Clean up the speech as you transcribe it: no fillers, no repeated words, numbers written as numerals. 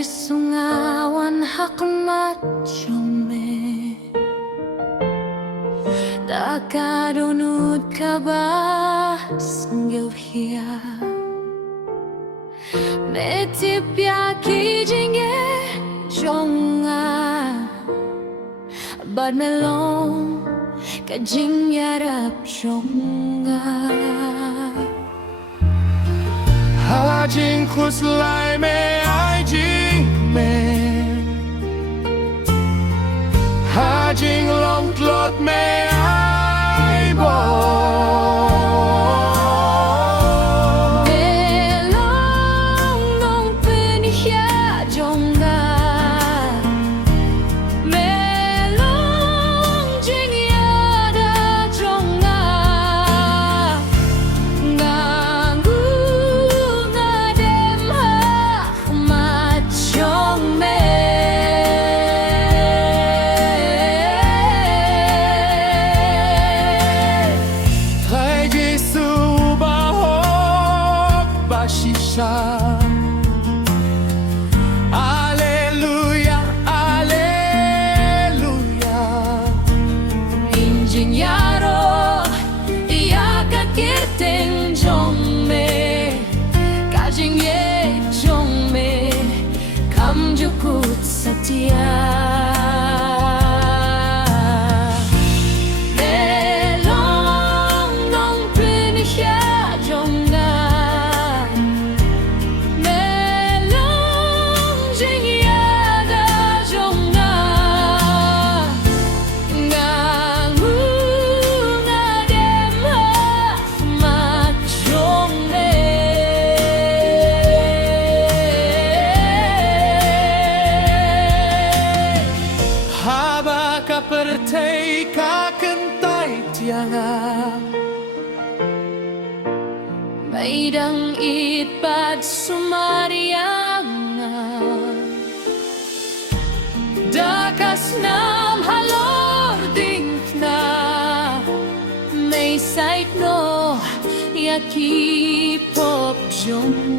sungawan hakmat me Dakadunut kabas ngilhia Metipya kijinge jonga Bad melong kajing yarap jonga Hajing kuslai me ai jing me Hajing long tlot me ai bo Melong nong penihya jonga Melong jing yada jonga Nganggu ngadem hakmat jong me Alleluia, alleluia Injing yaro iya kakirteng jong me Kajing ye jong me Kam jukut setia Pertei ka kentai tianga Maidang itpad sumarianga Dakas nam halor dingna May sait no yaki pop jong